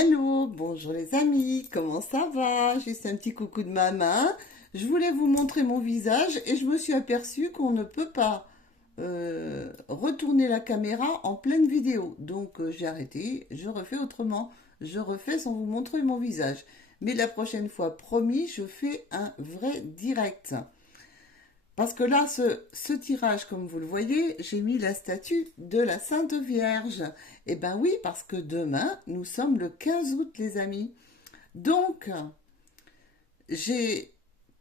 Hello, bonjour les amis, comment ça va? Juste un petit coucou de ma main. Je voulais vous montrer mon visage et je me suis aperçue qu'on ne peut pas retourner la caméra en pleine vidéo. Donc j'ai arrêté, je refais autrement. Je refais sans vous montrer mon visage. Mais la prochaine fois, promis, je fais un vrai direct. Parce que là, ce tirage, comme vous le voyez, j'ai mis la statue de la Sainte Vierge. Eh ben oui, parce que demain, nous sommes le 15 août, les amis. Donc, j'ai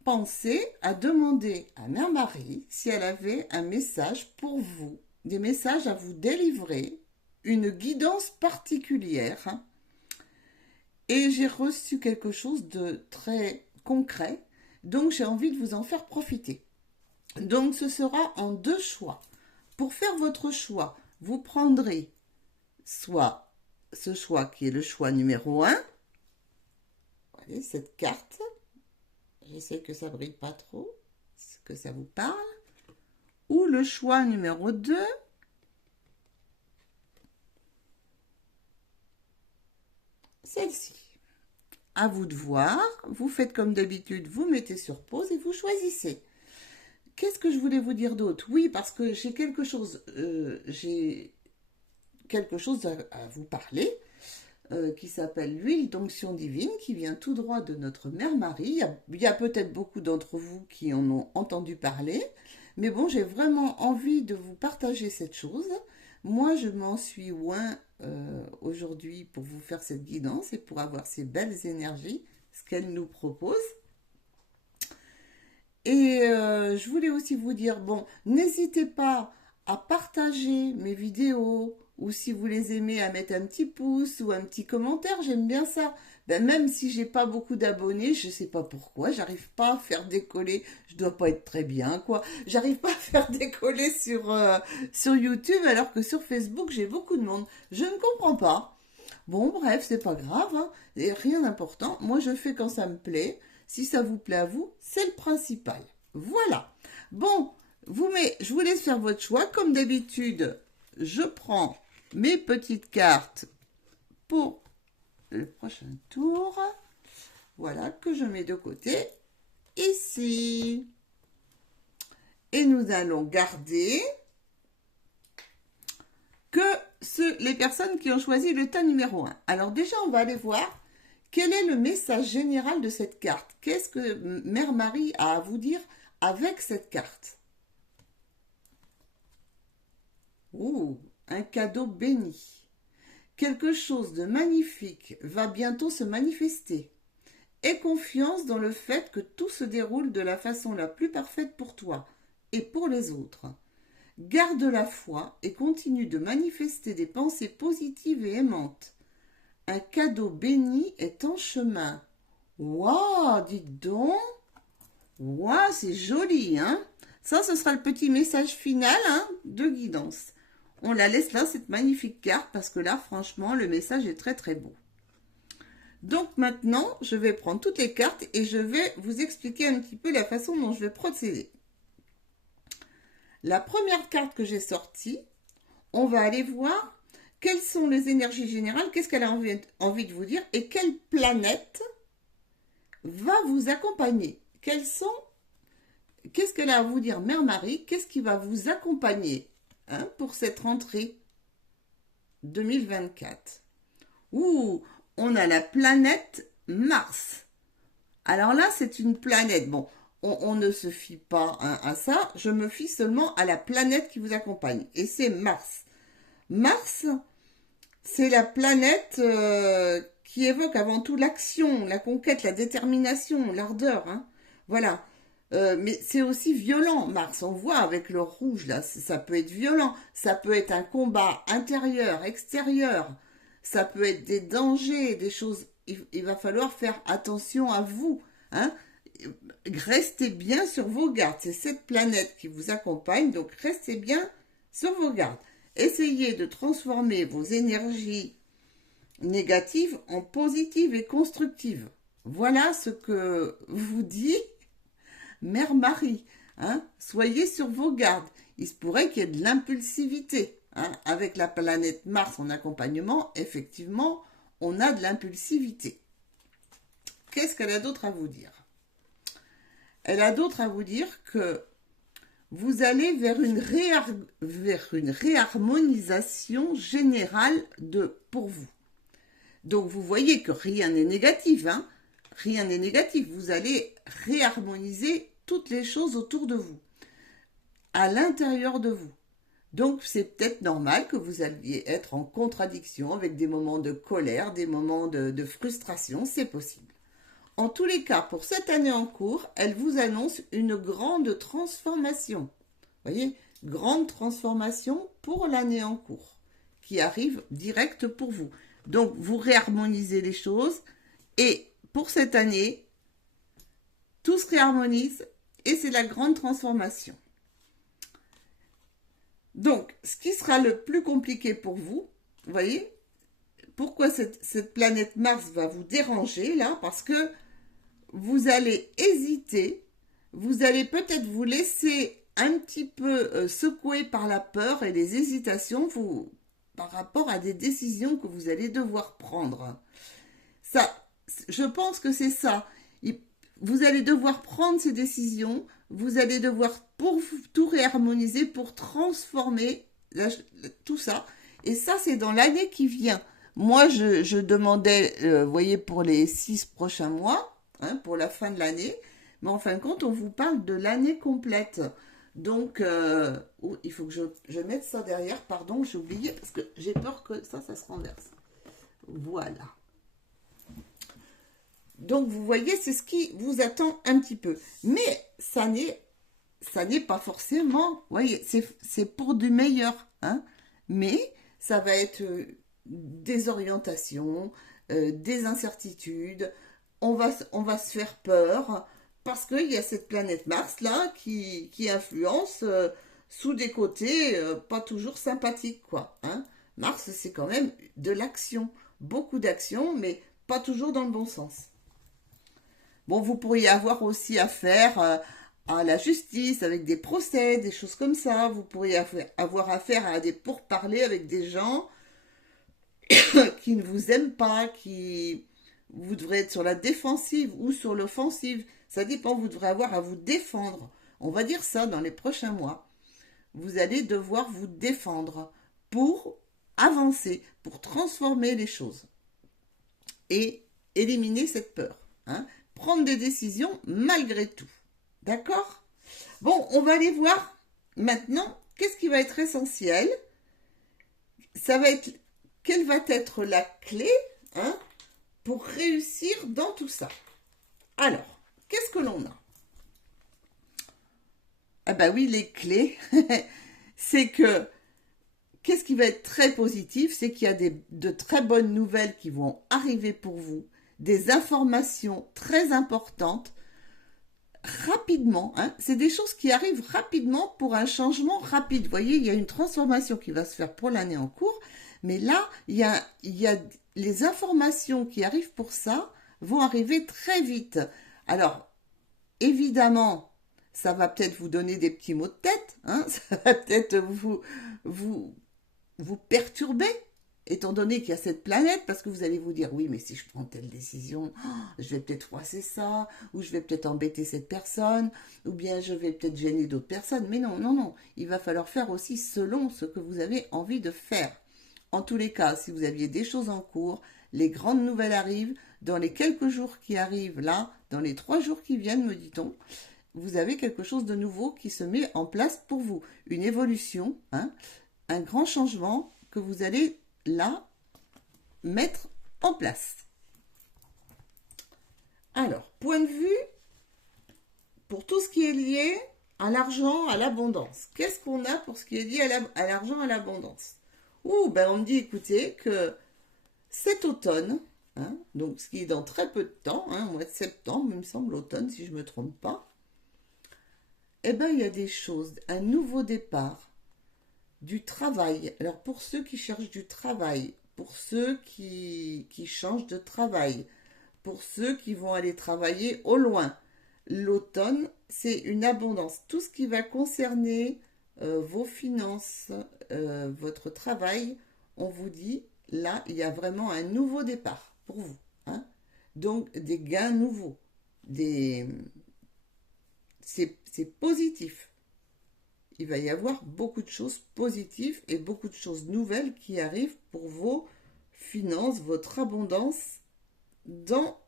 pensé à demander à Mère Marie si elle avait un message pour vous, des messages à vous délivrer, une guidance particulière. Et j'ai reçu quelque chose de très concret, donc j'ai envie de vous en faire profiter. Donc ce sera en deux choix. Pour faire votre choix, vous prendrez soit ce choix qui est le choix numéro un. Voyez cette carte. J'essaie que ça brille pas trop, que ça vous parle. Ou le choix numéro 2. Celle-ci. À vous de voir. Vous faites comme d'habitude, vous mettez sur pause et vous choisissez. Qu'est-ce que je voulais vous dire d'autre? Oui, parce que j'ai quelque chose à vous parler qui s'appelle l'huile d'onction divine, qui vient tout droit de notre Mère Marie. Il y a peut-être beaucoup d'entre vous qui en ont entendu parler, mais bon, j'ai vraiment envie de vous partager cette chose. Moi, je m'en suis oint aujourd'hui pour vous faire cette guidance et pour avoir ces belles énergies, ce qu'elle nous propose. Et je voulais aussi vous dire, bon, n'hésitez pas à partager mes vidéos ou si vous les aimez à mettre un petit pouce ou un petit commentaire, j'aime bien ça. Ben, même si j'ai pas beaucoup d'abonnés, je sais pas pourquoi, j'arrive pas à faire décoller, je dois pas être très bien quoi. J'arrive pas à faire décoller sur YouTube alors que sur Facebook, j'ai beaucoup de monde. Je ne comprends pas. Bon, bref, c'est pas grave, hein. Et rien d'important. Moi, je fais quand ça me plaît. Si ça vous plaît à vous, c'est le principal. Voilà. Bon, je vous laisse faire votre choix. Comme d'habitude, je prends mes petites cartes pour le prochain tour. Voilà, que je mets de côté ici. Et nous allons garder que les personnes qui ont choisi le tas numéro 1. Alors déjà, on va aller voir quel est le message général de cette carte. Qu'est-ce que Mère Marie a à vous dire avec cette carte? Ouh, un cadeau béni. Quelque chose de magnifique va bientôt se manifester. Aie confiance dans le fait que tout se déroule de la façon la plus parfaite pour toi et pour les autres. Garde la foi et continue de manifester des pensées positives et aimantes. Un cadeau béni est en chemin. Waouh, dites donc. Waouh, c'est joli, hein? Ça, ce sera le petit message final, hein, de guidance. On la laisse là, cette magnifique carte, parce que là, franchement, le message est très très beau. Donc maintenant, je vais prendre toutes les cartes et je vais vous expliquer un petit peu la façon dont je vais procéder. La première carte que j'ai sortie, on va aller voir quelles sont les énergies générales, qu'est-ce qu'elle a envie de vous dire et quelle planète va vous accompagner. Qu'est-ce qu'elle a à vous dire, Mère Marie? Qu'est-ce qui va vous accompagner pour cette rentrée 2024? Ouh, on a la planète Mars. Alors là, c'est une planète. Bon, on ne se fie pas à ça. Je me fie seulement à la planète qui vous accompagne. Et c'est Mars. Mars, c'est la planète qui évoque avant tout l'action, la conquête, la détermination, l'ardeur. Hein. Voilà. Mais c'est aussi violent, Mars. On voit avec le rouge, là, ça peut être violent. Ça peut être un combat intérieur, extérieur. Ça peut être des dangers, des choses. Il va falloir faire attention à vous. Hein. Restez bien sur vos gardes. C'est cette planète qui vous accompagne, donc restez bien sur vos gardes. Essayez de transformer vos énergies négatives en positives et constructives. Voilà ce que vous dit Mère Marie. Hein. Soyez sur vos gardes. Il se pourrait qu'il y ait de l'impulsivité. Hein. Avec la planète Mars en accompagnement, effectivement, on a de l'impulsivité. Qu'est-ce qu'elle a d'autre à vous dire? Elle a d'autre à vous dire que vous allez vers une réharmonisation générale pour vous. Donc vous voyez que rien n'est négatif, hein? Rien n'est négatif. Vous allez réharmoniser toutes les choses autour de vous, à l'intérieur de vous. Donc c'est peut-être normal que vous alliez être en contradiction avec des moments de colère, des moments de frustration, c'est possible. En tous les cas, pour cette année en cours, elle vous annonce une grande transformation. Vous voyez, grande transformation pour l'année en cours, qui arrive direct pour vous. Donc, vous réharmonisez les choses et pour cette année, tout se réharmonise et c'est la grande transformation. Donc, ce qui sera le plus compliqué pour vous, vous voyez, pourquoi cette planète Mars va vous déranger là? Parce que vous allez hésiter, vous allez peut-être vous laisser un petit peu secouer par la peur et les hésitations par rapport à des décisions que vous allez devoir prendre. Ça, je pense que c'est ça. Vous allez devoir prendre ces décisions, vous allez devoir pour tout réharmoniser, pour transformer tout ça. Et ça, c'est dans l'année qui vient. Moi, je demandais, vous voyez, pour les 6 prochains mois, hein, pour la fin de l'année. Mais en fin de compte, on vous parle de l'année complète. Donc, il faut que je mette ça derrière. Pardon, j'ai oublié parce que j'ai peur que ça se renverse. Voilà. Donc, vous voyez, c'est ce qui vous attend un petit peu. Mais ça n'est pas forcément, vous voyez, c'est pour du meilleur. Hein, mais ça va être des orientations, des incertitudes. On va se faire peur parce qu'il y a cette planète Mars là qui influence sous des côtés pas toujours sympathiques, quoi. Hein. Mars, c'est quand même de l'action, beaucoup d'action, mais pas toujours dans le bon sens. Bon, vous pourriez avoir aussi affaire à la justice, avec des procès, des choses comme ça. Vous pourriez avoir affaire à des pourparlers avec des gens qui ne vous aiment pas, vous devrez être sur la défensive ou sur l'offensive. Ça dépend, vous devrez avoir à vous défendre. On va dire ça dans les prochains mois. Vous allez devoir vous défendre pour avancer, pour transformer les choses et éliminer cette peur. Hein. Prendre des décisions malgré tout. D'accord? Bon, on va aller voir maintenant qu'est-ce qui va être essentiel. Ça va être, quelle va être la clé, hein, pour réussir dans tout ça. Alors, qu'est-ce que l'on a? Ah ben oui, les clés, c'est que, qu'est-ce qui va être très positif, c'est qu'il y a de très bonnes nouvelles qui vont arriver pour vous, des informations très importantes, rapidement, hein, c'est des choses qui arrivent rapidement pour un changement rapide. Vous voyez, il y a une transformation qui va se faire pour l'année en cours, mais là, il y a les informations qui arrivent pour ça vont arriver très vite. Alors, évidemment, ça va peut-être vous donner des petits maux de tête, hein, ça va peut-être vous perturber, étant donné qu'il y a cette planète, parce que vous allez vous dire, oui, mais si je prends telle décision, je vais peut-être froisser ça, ou je vais peut-être embêter cette personne, ou bien je vais peut-être gêner d'autres personnes. Mais non, non, non, il va falloir faire aussi selon ce que vous avez envie de faire. En tous les cas, si vous aviez des choses en cours, les grandes nouvelles arrivent, dans les quelques jours qui arrivent là, dans les 3 jours qui viennent, me dit-on, vous avez quelque chose de nouveau qui se met en place pour vous. Une évolution, hein, un grand changement que vous allez là mettre en place. Alors, point de vue pour tout ce qui est lié à l'argent, à l'abondance. Qu'est-ce qu'on a pour ce qui est lié à l'argent, à l'abondance? Ben on me dit, écoutez, que cet automne, hein, donc ce qui est dans très peu de temps, hein, au mois de septembre, il me semble, l'automne, si je ne me trompe pas, eh ben il y a des choses, un nouveau départ, du travail. Alors pour ceux qui cherchent du travail, pour ceux qui changent de travail, pour ceux qui vont aller travailler au loin, l'automne, c'est une abondance. Tout ce qui va concerner vos finances, votre travail, on vous dit, là, il y a vraiment un nouveau départ pour vous, hein. Donc, des gains nouveaux. Des... C'est positif. Il va y avoir beaucoup de choses positives et beaucoup de choses nouvelles qui arrivent pour vos finances, votre abondance dans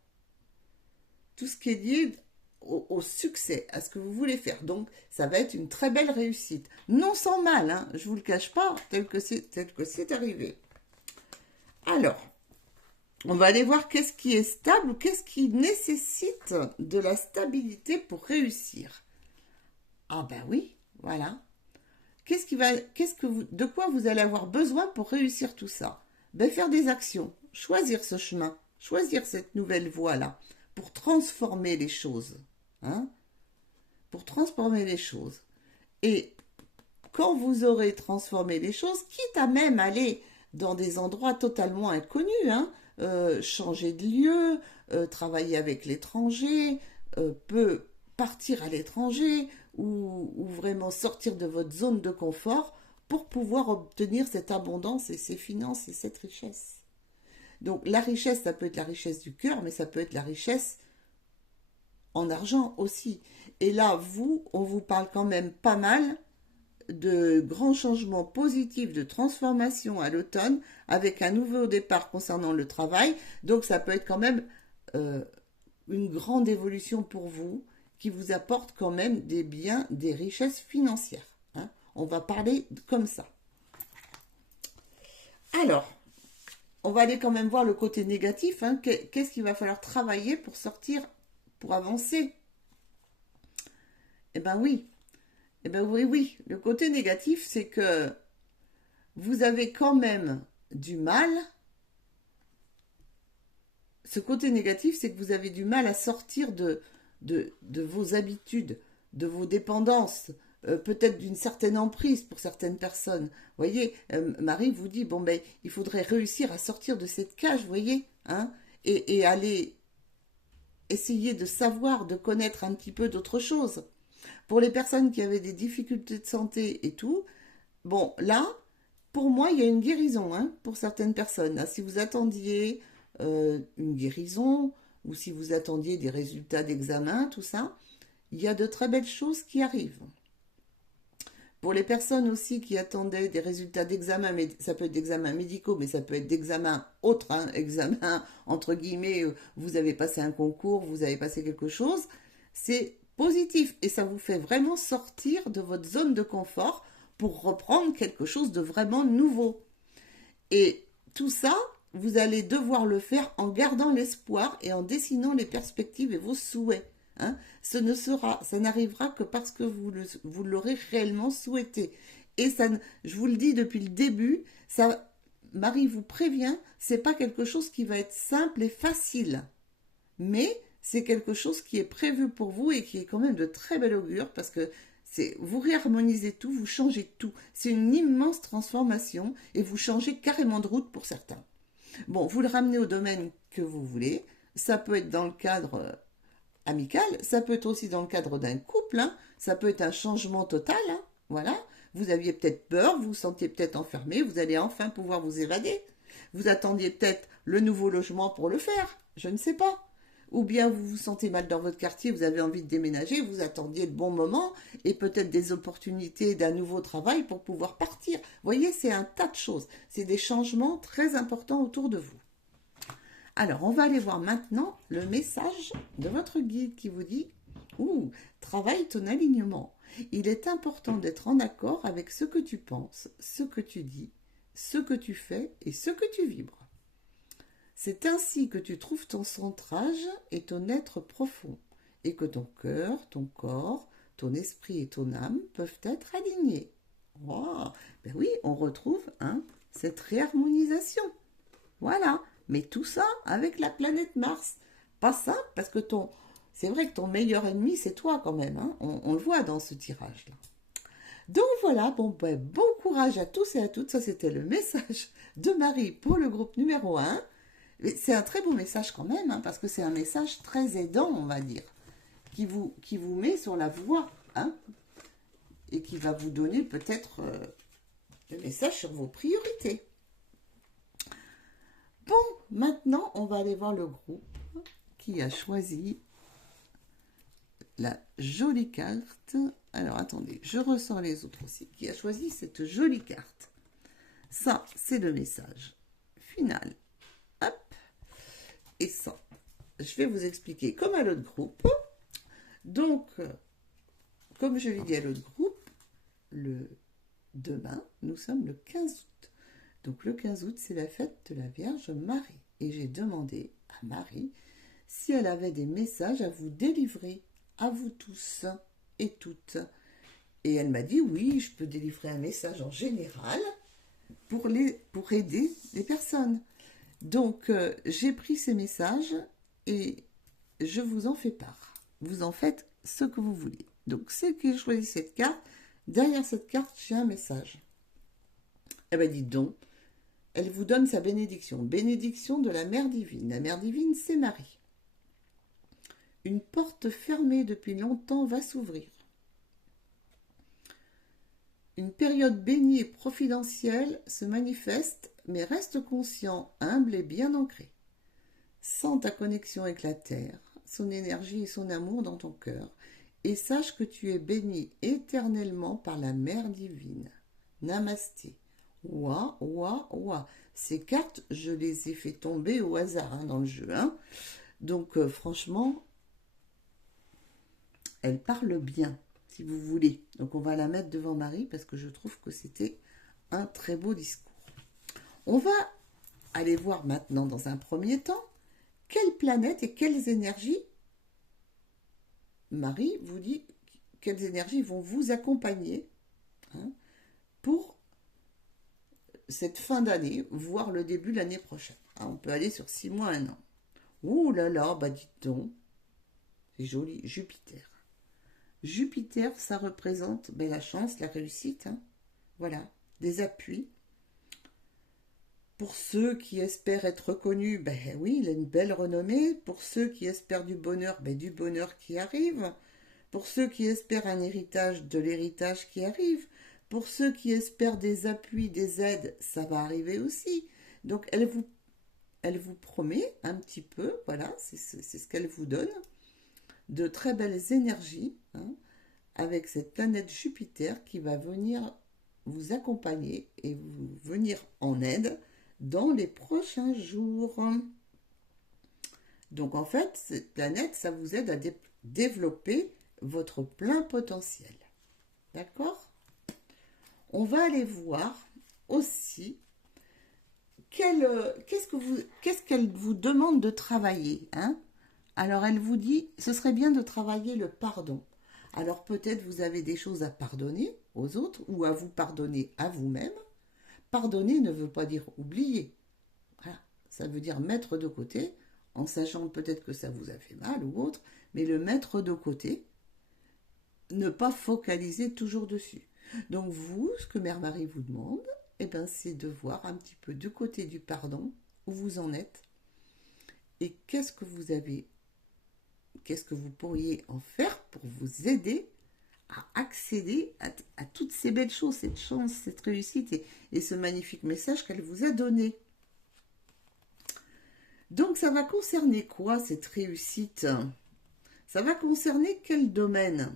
tout ce qui est lié au succès, à ce que vous voulez faire. Donc, ça va être une très belle réussite. Non sans mal, hein, je ne vous le cache pas, tel que c'est arrivé. Alors, on va aller voir qu'est-ce qui est stable ou qu'est-ce qui nécessite de la stabilité pour réussir. Ah ben oui, voilà. De quoi vous allez avoir besoin pour réussir tout ça? Ben faire des actions, choisir ce chemin, choisir cette nouvelle voie-là, pour transformer les choses. Hein? Pour transformer les choses. Et quand vous aurez transformé les choses, quitte à même aller dans des endroits totalement inconnus, hein, changer de lieu, travailler avec l'étranger, peut partir à l'étranger ou vraiment sortir de votre zone de confort pour pouvoir obtenir cette abondance et ces finances et cette richesse. Donc la richesse, ça peut être la richesse du cœur, mais ça peut être la richesse en argent aussi. Et là, on vous parle quand même pas mal de grands changements positifs de transformation à l'automne avec un nouveau départ concernant le travail. Donc ça peut être quand même euh, une grande évolution pour vous qui vous apporte quand même des biens, des richesses financières. Hein. On va parler comme ça. Alors, on va aller quand même voir le côté négatif. Hein. Qu'est-ce qu'il va falloir travailler pour sortir, pour avancer? Eh bien oui, oui. Le côté négatif, c'est que vous avez quand même du mal. Ce côté négatif, c'est que vous avez du mal à sortir de vos habitudes, de vos dépendances, peut-être d'une certaine emprise pour certaines personnes. Vous voyez, Marie vous dit, bon ben, il faudrait réussir à sortir de cette cage, vous voyez, hein, et aller essayer de savoir, de connaître un petit peu d'autres choses. Pour les personnes qui avaient des difficultés de santé et tout, bon, là, pour moi, il y a une guérison, hein, pour certaines personnes. Là, si vous attendiez une guérison ou si vous attendiez des résultats d'examen, tout ça, il y a de très belles choses qui arrivent. Pour les personnes aussi qui attendaient des résultats d'examen, mais ça peut être d'examens médicaux, mais ça peut être d'examens autres, hein, examens entre guillemets, vous avez passé un concours, vous avez passé quelque chose, c'est positif et ça vous fait vraiment sortir de votre zone de confort pour reprendre quelque chose de vraiment nouveau. Et tout ça, vous allez devoir le faire en gardant l'espoir et en dessinant les perspectives et vos souhaits. Hein. Ça n'arrivera que parce que vous l'aurez réellement souhaité. Et ça, je vous le dis depuis le début, ça, Marie vous prévient, c'est pas quelque chose qui va être simple et facile. Mais c'est quelque chose qui est prévu pour vous et qui est quand même de très bel augure parce que vous réharmonisez tout, vous changez tout. C'est une immense transformation et vous changez carrément de route pour certains. Bon, vous le ramenez au domaine que vous voulez. Ça peut être dans le cadre amical, ça peut être aussi dans le cadre d'un couple. Hein. Ça peut être un changement total. Hein. Voilà. Vous aviez peut-être peur, vous vous sentiez peut-être enfermé, vous allez enfin pouvoir vous évader. Vous attendiez peut-être le nouveau logement pour le faire. Je ne sais pas. Ou bien vous vous sentez mal dans votre quartier, vous avez envie de déménager, vous attendiez le bon moment et peut-être des opportunités d'un nouveau travail pour pouvoir partir. Vous voyez, c'est un tas de choses. C'est des changements très importants autour de vous. Alors, on va aller voir maintenant le message de votre guide qui vous dit « Travaille ton alignement. Il est important d'être en accord avec ce que tu penses, ce que tu dis, ce que tu fais et ce que tu vibres. C'est ainsi que tu trouves ton centrage et ton être profond, et que ton cœur, ton corps, ton esprit et ton âme peuvent être alignés. » Wow. Ben oui, on retrouve cette réharmonisation. Voilà, mais tout ça avec la planète Mars. Pas simple parce que c'est vrai que ton meilleur ennemi, c'est toi quand même. Hein. On le voit dans ce tirage-là. Donc voilà, bon courage à tous et à toutes. Ça, c'était le message de Marie pour le groupe numéro 1. C'est un très beau message quand même, hein, parce que c'est un message très aidant, on va dire, qui vous met sur la voie, hein, et qui va vous donner peut-être le message sur vos priorités. Bon, maintenant, on va aller voir le groupe qui a choisi la jolie carte. Alors, attendez, je ressors les autres aussi. Qui a choisi cette jolie carte. Ça, c'est le message final. Hop. Et ça, je vais vous expliquer comme à l'autre groupe. Donc, comme je l'ai dit à l'autre groupe, demain, nous sommes le 15 août. Donc, le 15 août, c'est la fête de la Vierge Marie. Et j'ai demandé à Marie si elle avait des messages à vous délivrer, à vous tous et toutes. Et elle m'a dit, oui, je peux délivrer un message en général pour aider les personnes. Donc, j'ai pris ces messages et je vous en fais part. Vous en faites ce que vous voulez. Donc, c'est que j'ai choisi cette carte. Derrière cette carte, j'ai un message. Eh bien, dites donc, elle vous donne sa bénédiction. Bénédiction de la Mère Divine. La Mère Divine, c'est Marie. Une porte fermée depuis longtemps va s'ouvrir. Une période bénie et providentielle se manifeste, mais reste conscient, humble et bien ancré. Sens ta connexion avec la terre, son énergie et son amour dans ton cœur, et sache que tu es béni éternellement par la Mère Divine. Namasté. Ouah, ouah, ouah. Ces cartes, je les ai fait tomber au hasard dans le jeu. Donc, franchement, elle parle bien, si vous voulez. Donc, on va la mettre devant Marie parce que je trouve que c'était un très beau discours. On va aller voir maintenant, dans un premier temps, quelles planètes et quelles énergies, Marie vous dit, quelles énergies vont vous accompagner pour cette fin d'année, voire le début de l'année prochaine. On peut aller sur 6 mois, 1 an. Ouh là là, bah dites donc, c'est joli, Jupiter. Jupiter, ça représente la chance, la réussite, voilà, des appuis. Pour ceux qui espèrent être reconnus, oui, il a une belle renommée. Pour ceux qui espèrent du bonheur qui arrive. Pour ceux qui espèrent un héritage, de l'héritage qui arrive. Pour ceux qui espèrent des appuis, des aides, ça va arriver aussi. Donc, elle vous promet un petit peu, voilà, c'est ce qu'elle vous donne, de très belles énergies, avec cette planète Jupiter qui va venir vous accompagner et vous venir en aide dans les prochains jours. Donc en fait, cette planète, ça vous aide à développer votre plein potentiel. D'accord ? On va aller voir aussi qu'est-ce qu'elle vous demande de travailler. Alors elle vous dit, ce serait bien de travailler le pardon. Alors peut-être vous avez des choses à pardonner aux autres ou à vous pardonner à vous-même. Pardonner ne veut pas dire oublier. Voilà. Ça veut dire mettre de côté, en sachant peut-être que ça vous a fait mal ou autre, mais le mettre de côté, ne pas focaliser toujours dessus. Donc vous, ce que Mère Marie vous demande, c'est de voir un petit peu du côté du pardon, où vous en êtes, et qu'est-ce que vous pourriez en faire pour vous aider à accéder à toutes ces belles choses, cette chance, cette réussite et ce magnifique message qu'elle vous a donné. Donc ça va concerner quoi cette réussite? Ça va concerner quel domaine?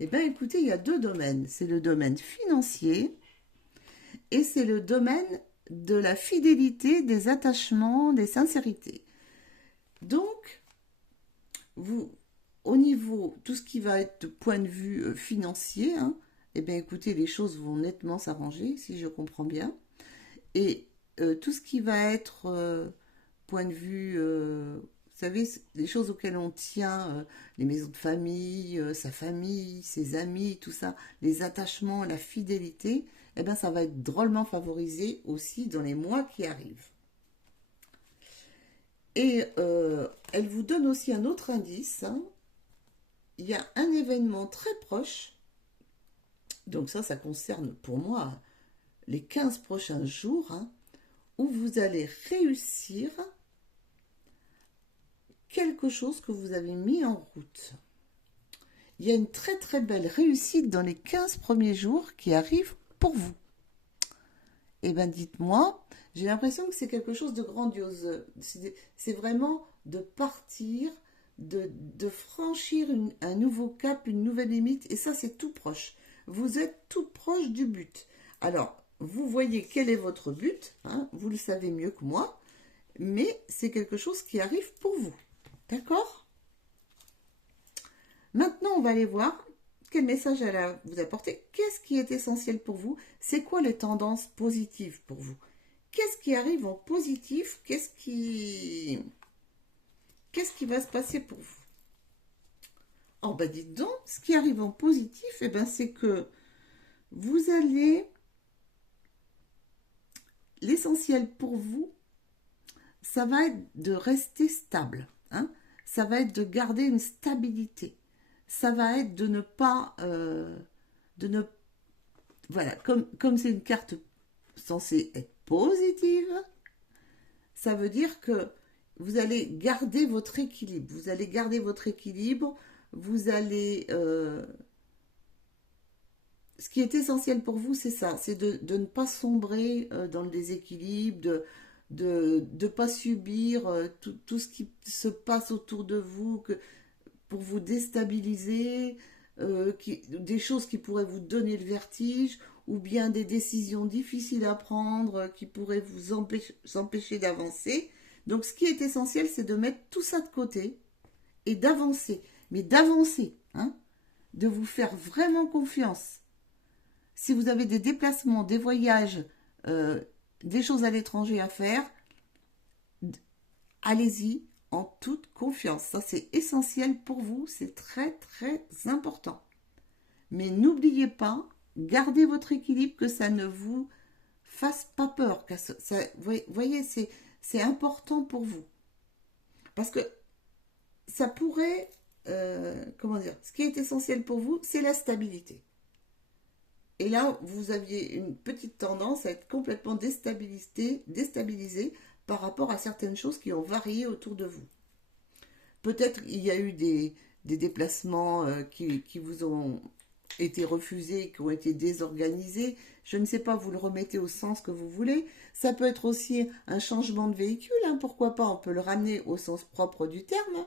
Eh bien écoutez, il y a 2 domaines. C'est le domaine financier et c'est le domaine de la fidélité, des attachements, des sincérités. Donc, au niveau, tout ce qui va être de point de vue financier, écoutez, les choses vont nettement s'arranger, si je comprends bien. Et tout ce qui va être point de vue, vous savez, les choses auxquelles on tient, les maisons de famille, sa famille, ses amis, tout ça, les attachements, la fidélité, ça va être drôlement favorisé aussi dans les mois qui arrivent. Et elle vous donne aussi un autre indice. Il y a un événement très proche, donc ça concerne pour moi les 15 prochains jours, où vous allez réussir quelque chose que vous avez mis en route. Il y a une très très belle réussite dans les 15 premiers jours qui arrivent pour vous. Eh bien, dites-moi, j'ai l'impression que c'est quelque chose de grandiose. C'est vraiment de partir, de franchir un nouveau cap, une nouvelle limite, et ça, c'est tout proche. Vous êtes tout proche du but. Alors, vous voyez quel est votre but, hein, vous le savez mieux que moi, mais c'est quelque chose qui arrive pour vous. D'accord? Maintenant, on va aller voir quel message elle a vous apporter. Qu'est-ce qui est essentiel pour vous? C'est quoi les tendances positives pour vous? Qu'est-ce qui arrive en positif? Qu'est-ce qui va se passer pour vous? Oh, bah dites donc, ce qui arrive en positif, eh ben, c'est que vous allez, l'essentiel pour vous, ça va être de rester stable, hein. Ça va être de garder une stabilité. Ça va être de ne pas, de ne, voilà, comme c'est une carte censée être positive, ça veut dire que vous allez garder votre équilibre. Vous allez garder votre équilibre. Vous allez, ce qui est essentiel pour vous, c'est ça, c'est de ne pas sombrer dans le déséquilibre, de ne pas subir tout ce qui se passe autour de vous pour vous déstabiliser, des choses qui pourraient vous donner le vertige, ou bien des décisions difficiles à prendre qui pourraient vous empêcher d'avancer. Donc ce qui est essentiel, c'est de mettre tout ça de côté et d'avancer. Mais d'avancer, hein, de vous faire vraiment confiance. Si vous avez des déplacements, des voyages, euh, des choses à l'étranger à faire, allez-y en toute confiance. Ça, c'est essentiel pour vous, c'est très très important. Mais n'oubliez pas, gardez votre équilibre, que ça ne vous fasse pas peur. Vous voyez, c'est important pour vous. Parce que ça pourrait, comment dire, ce qui est essentiel pour vous, c'est la stabilité. Et là, vous aviez une petite tendance à être complètement déstabilisé par rapport à certaines choses qui ont varié autour de vous. Peut-être il y a eu des déplacements qui vous ont été refusés, qui ont été désorganisés. Je ne sais pas, vous le remettez au sens que vous voulez. Ça peut être aussi un changement de véhicule, hein, pourquoi pas, on peut le ramener au sens propre du terme.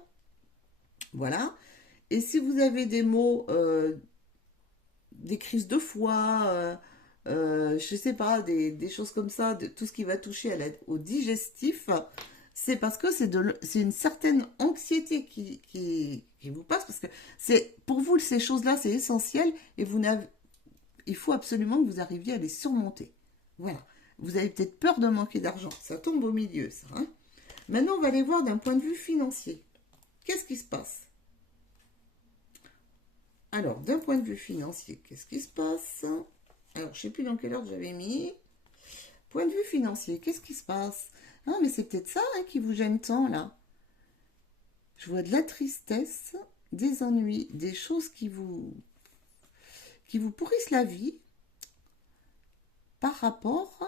Voilà. Et si vous avez des mots, des crises de foie, je ne sais pas, des choses comme ça, tout ce qui va toucher au digestif, c'est parce que c'est une certaine anxiété qui vous passe, parce que pour vous, ces choses-là, c'est essentiel, et il faut absolument que vous arriviez à les surmonter. Voilà. Vous avez peut-être peur de manquer d'argent. Ça tombe au milieu, ça. Hein. Maintenant, on va aller voir d'un point de vue financier. Qu'est-ce qui se passe? Alors, d'un point de vue financier, qu'est-ce qui se passe? Alors, je ne sais plus dans quelle ordre j'avais mis. Point de vue financier, qu'est-ce qui se passe? Ah, mais c'est peut-être ça, hein, qui vous gêne tant, là. Je vois de la tristesse, des ennuis, des choses qui vous pourrissent la vie par rapport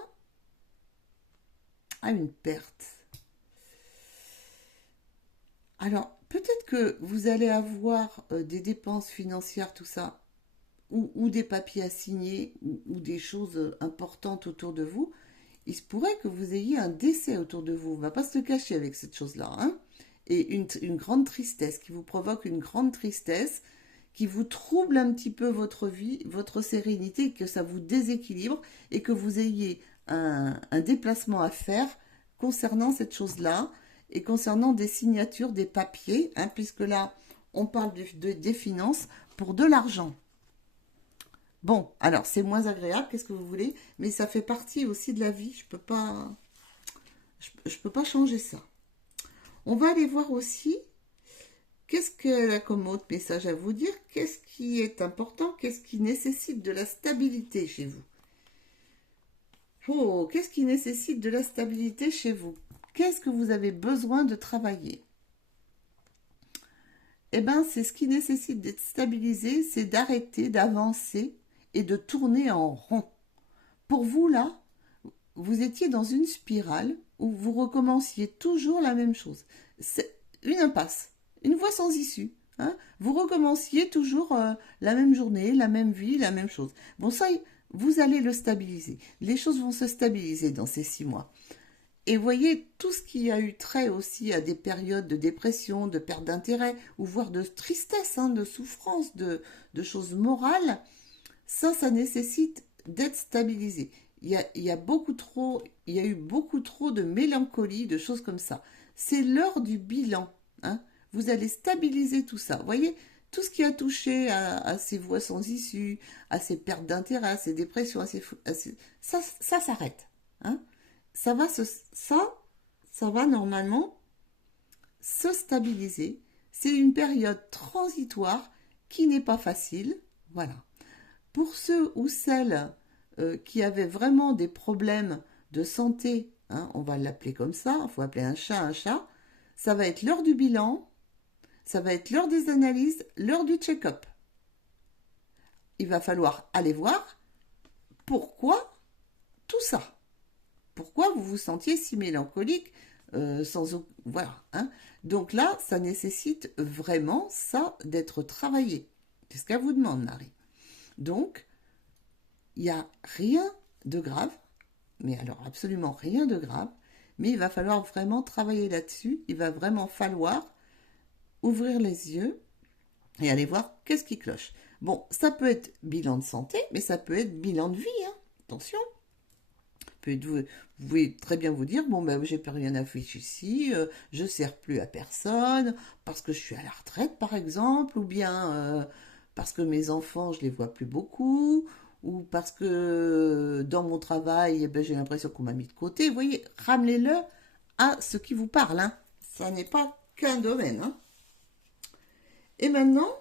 à une perte. Alors, peut-être que vous allez avoir des dépenses financières, tout ça, ou des papiers à signer, ou des choses importantes autour de vous. Il se pourrait que vous ayez un décès autour de vous. On ne va pas se le cacher avec cette chose-là. Hein. Et une grande tristesse, qui vous provoque une grande tristesse, qui vous trouble un petit peu votre vie, votre sérénité, que ça vous déséquilibre, et que vous ayez un déplacement à faire concernant cette chose-là, et concernant des signatures, des papiers, hein, puisque là, on parle des finances pour de l'argent. Bon, alors c'est moins agréable, qu'est-ce que vous voulez, mais ça fait partie aussi de la vie, je peux pas changer ça. On va aller voir aussi, qu'est-ce qu'elle a comme autre message à vous dire, qu'est-ce qui est important, qu'est-ce qui nécessite de la stabilité chez vous. Oh, qu'est-ce qui nécessite de la stabilité chez vous? Qu'est-ce que vous avez besoin de travailler? Eh bien, c'est ce qui nécessite d'être stabilisé, c'est d'arrêter, d'avancer et de tourner en rond. Pour vous, là, vous étiez dans une spirale où vous recommenciez toujours la même chose. C'est une impasse, une voie sans issue. Hein. Vous recommenciez toujours la même journée, la même vie, la même chose. Bon, ça, vous allez le stabiliser. Les choses vont se stabiliser dans ces 6 mois. Et voyez, tout ce qui a eu trait aussi à des périodes de dépression, de perte d'intérêt, ou voire de tristesse, hein, de souffrance, de choses morales, ça nécessite d'être stabilisé. Il y a beaucoup trop, il y a eu beaucoup trop de mélancolie, de choses comme ça. C'est l'heure du bilan, hein. Vous allez stabiliser tout ça. Vous voyez, tout ce qui a touché à ces voies sans issue, à ces pertes d'intérêt, à ces dépressions, ça s'arrête, hein. Ça va ça va normalement se stabiliser. C'est une période transitoire qui n'est pas facile. Voilà. Pour ceux ou celles qui avaient vraiment des problèmes de santé, hein, on va l'appeler comme ça, il faut appeler un chat, ça va être l'heure du bilan, ça va être l'heure des analyses, l'heure du check-up. Il va falloir aller voir pourquoi tout ça. Pourquoi vous vous sentiez si mélancolique voilà, hein. Donc là, ça nécessite vraiment ça d'être travaillé. C'est ce qu'elle vous demande, Marie. Donc, il n'y a rien de grave, mais alors absolument rien de grave, mais il va falloir vraiment travailler là-dessus. Il va vraiment falloir ouvrir les yeux et aller voir qu'est-ce qui cloche. Bon, ça peut être bilan de santé, mais ça peut être bilan de vie, hein. Attention. Vous pouvez très bien vous dire, bon, ben, j'ai plus rien à fiche ici, je ne sers plus à personne, parce que je suis à la retraite, par exemple, ou bien parce que mes enfants, je les vois plus beaucoup, ou parce que dans mon travail, eh ben, j'ai l'impression qu'on m'a mis de côté. Vous voyez, ramenez-le à ce qui vous parle, hein. Ça n'est pas qu'un domaine, hein. Et maintenant,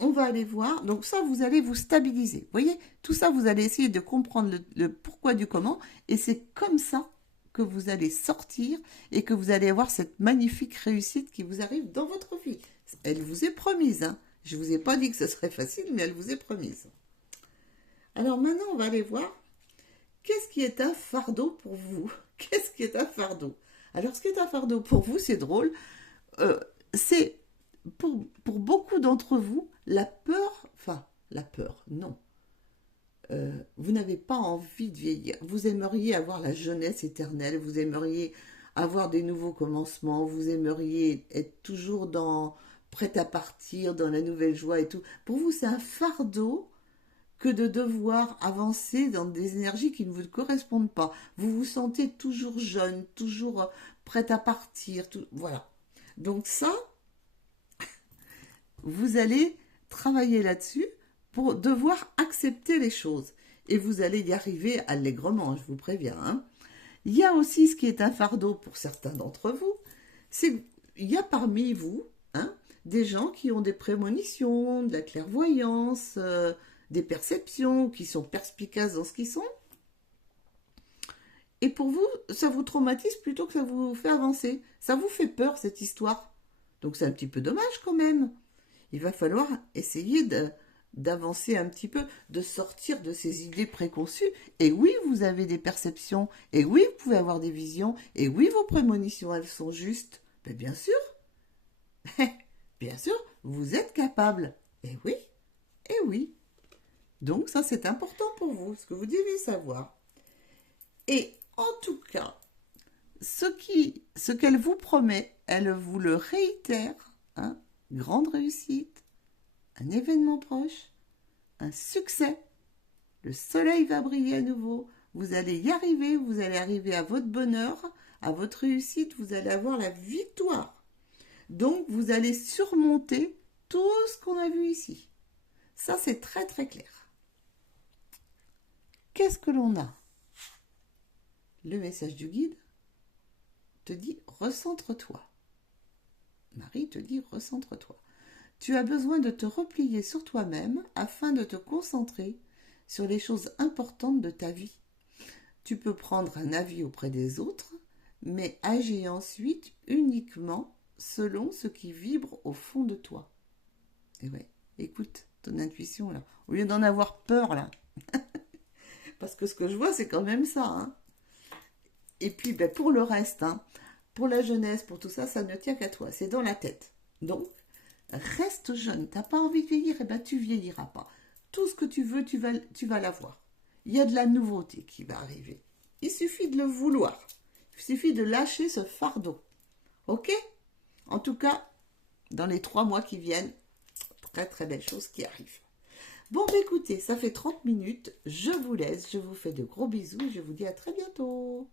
on va aller voir. Donc ça, vous allez vous stabiliser. Vous voyez, tout ça, vous allez essayer de comprendre le pourquoi du comment. Et c'est comme ça que vous allez sortir et que vous allez avoir cette magnifique réussite qui vous arrive dans votre vie. Elle vous est promise, hein. Je ne vous ai pas dit que ce serait facile, mais elle vous est promise. Alors maintenant, on va aller voir qu'est-ce qui est un fardeau pour vous. Qu'est-ce qui est un fardeau? Alors, ce qui est un fardeau pour vous, c'est drôle. C'est pour beaucoup d'entre vous, la peur, non. Vous n'avez pas envie de vieillir. Vous aimeriez avoir la jeunesse éternelle, vous aimeriez avoir des nouveaux commencements, vous aimeriez être toujours prêt à partir, dans la nouvelle joie et tout. Pour vous, c'est un fardeau que de devoir avancer dans des énergies qui ne vous correspondent pas. Vous vous sentez toujours jeune, toujours prêt à partir, voilà. Donc ça, vous allez travailler là-dessus pour devoir accepter les choses. Et vous allez y arriver allègrement, je vous préviens, hein. Il y a aussi ce qui est un fardeau pour certains d'entre vous, c'est qu'il y a parmi vous, hein, des gens qui ont des prémonitions, de la clairvoyance, des perceptions, qui sont perspicaces dans ce qu'ils sont. Et pour vous, ça vous traumatise plutôt que ça vous fait avancer. Ça vous fait peur, cette histoire. Donc c'est un petit peu dommage quand même. Il va falloir essayer d'avancer un petit peu, de sortir de ces idées préconçues. Et oui, vous avez des perceptions, et oui, vous pouvez avoir des visions, et oui, vos prémonitions, elles sont justes. Mais bien sûr, bien sûr, vous êtes capable. Et oui. Donc ça, c'est important pour vous, ce que vous devez savoir. Et en tout cas, ce qu'elle vous promet, elle vous le réitère, hein, grande réussite, un événement proche, un succès, le soleil va briller à nouveau, vous allez y arriver, vous allez arriver à votre bonheur, à votre réussite, vous allez avoir la victoire. Donc vous allez surmonter tout ce qu'on a vu ici. Ça, c'est très très clair. Qu'est-ce que l'on a? Le message du guide te dit recentre-toi. Marie te dit recentre-toi. Tu as besoin de te replier sur toi-même afin de te concentrer sur les choses importantes de ta vie. Tu peux prendre un avis auprès des autres, mais agis ensuite uniquement selon ce qui vibre au fond de toi. Et ouais, écoute ton intuition là, au lieu d'en avoir peur là. Parce que ce que je vois, c'est quand même ça, hein. Et puis, ben, pour le reste, hein, pour la jeunesse, pour tout ça, ça ne tient qu'à toi. C'est dans la tête. Donc, reste jeune. T'as pas envie de vieillir, et ben tu vieilliras pas. Tout ce que tu veux, tu vas l'avoir. il y a de la nouveauté qui va arriver. Il suffit de le vouloir. Il suffit de lâcher ce fardeau. Ok? En tout cas, dans les 3 mois qui viennent, très très belle chose qui arrive. Bon, bah écoutez, ça fait 30 minutes. Je vous laisse. Je vous fais de gros bisous et je vous dis à très bientôt.